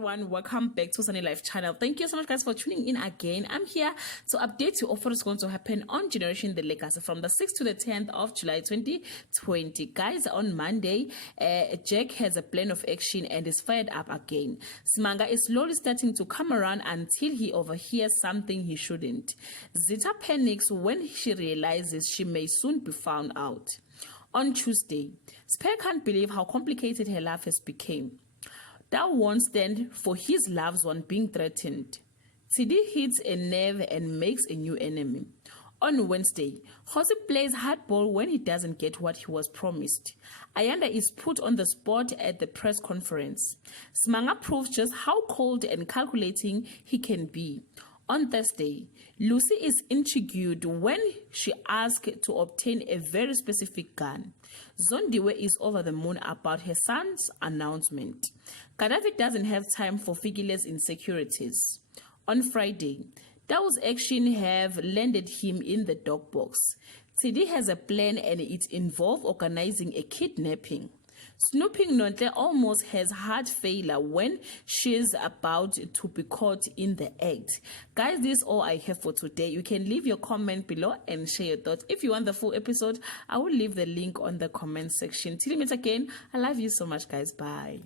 everyone, welcome back to Sunny Life channel. Thank you so much guys for tuning in again. I'm here to update you of what is going to happen on Generation The Legacy from the 6th to the 10th of July 2020. Guys, on Monday, Jack has a plan of action and is fired up again. Simanga is slowly starting to come around until he overhears something he shouldn't. Zita panics when she realizes she may soon be found out. On Tuesday, Spare can't believe how complicated her life has become. That won't stand for his loved one being threatened. Tidi hits a nerve and makes a new enemy. On Wednesday, Jose plays hardball when he doesn't get what he was promised. Ayanda is put on the spot at the press conference. Simanga proves just how cold and calculating he can be. On Thursday, Lucy is intrigued when she asked to obtain a very specific gun. Zondiwe is over the moon about her son's announcement. Gaddafi doesn't have time for figureless insecurities. On Friday, Dao's action have landed him in the dog box. Tidi has a plan and it involves organizing a kidnapping. Snooping Nontle almost has heart failure when she's about to be caught in the act. Guys, this is all I have for today. You can leave your comment below and share your thoughts. If you want the full episode, I will leave the link on the comment section. Till we meet again, I love you so much guys. Bye.